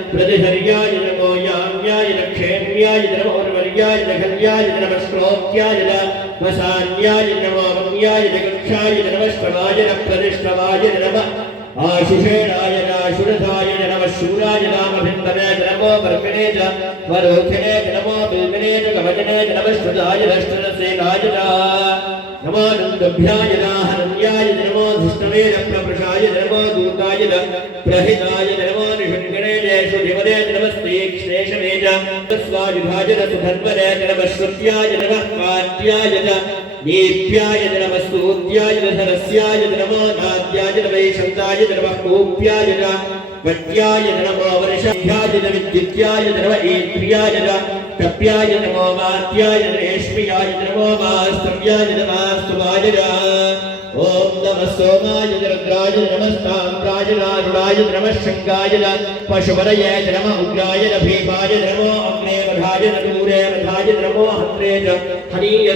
प्रतिहर्याय नमो याम्याय क्षेम्याय नमो उर्वर्याय खल्याय नमः श्लोक्याय वसान्याय नमो वन्याय गक्षाय नमः श्रवाय प्रतिष्ठवाय नमः आशिषेणाय शुरथाय नमः शूराय नामभिन्दने नमो ब्रह्मणे च वरोधिने नमो बिल्मणे च कवचने नमः श्रुताय रष्टसेनाय नमो नन्दभ्याय हरण्याय नमो धृष्टवे प्रप्रशाय नमो दूताय प्रहिताय नमो निषङ्गणे सुधिवदे नमस्ते श्रेषमे च स्वायुधाय सुधन्वने नमः श्रुत्याय नमः कात्याय दीप्याय नमः स्तोत्याय धरस्याय नमो नाद्याय वैशन्ताय नमः कोप्याय वज्याय नमो वर्षभ्याय विद्युत्याय नमः ईप्रियाय तप्याय नमो मात्याय रेश्मियाय नमो मास्तव्याय नमस्तवाय ओम नमः सोमाय रुद्राय नमस्ताम्राय नारुणाय नमः शंगाय पशुपतये नमः उग्राय भीमाय नमो अग्ने वधाय नूरे वधाय नमो हत्रे हनीय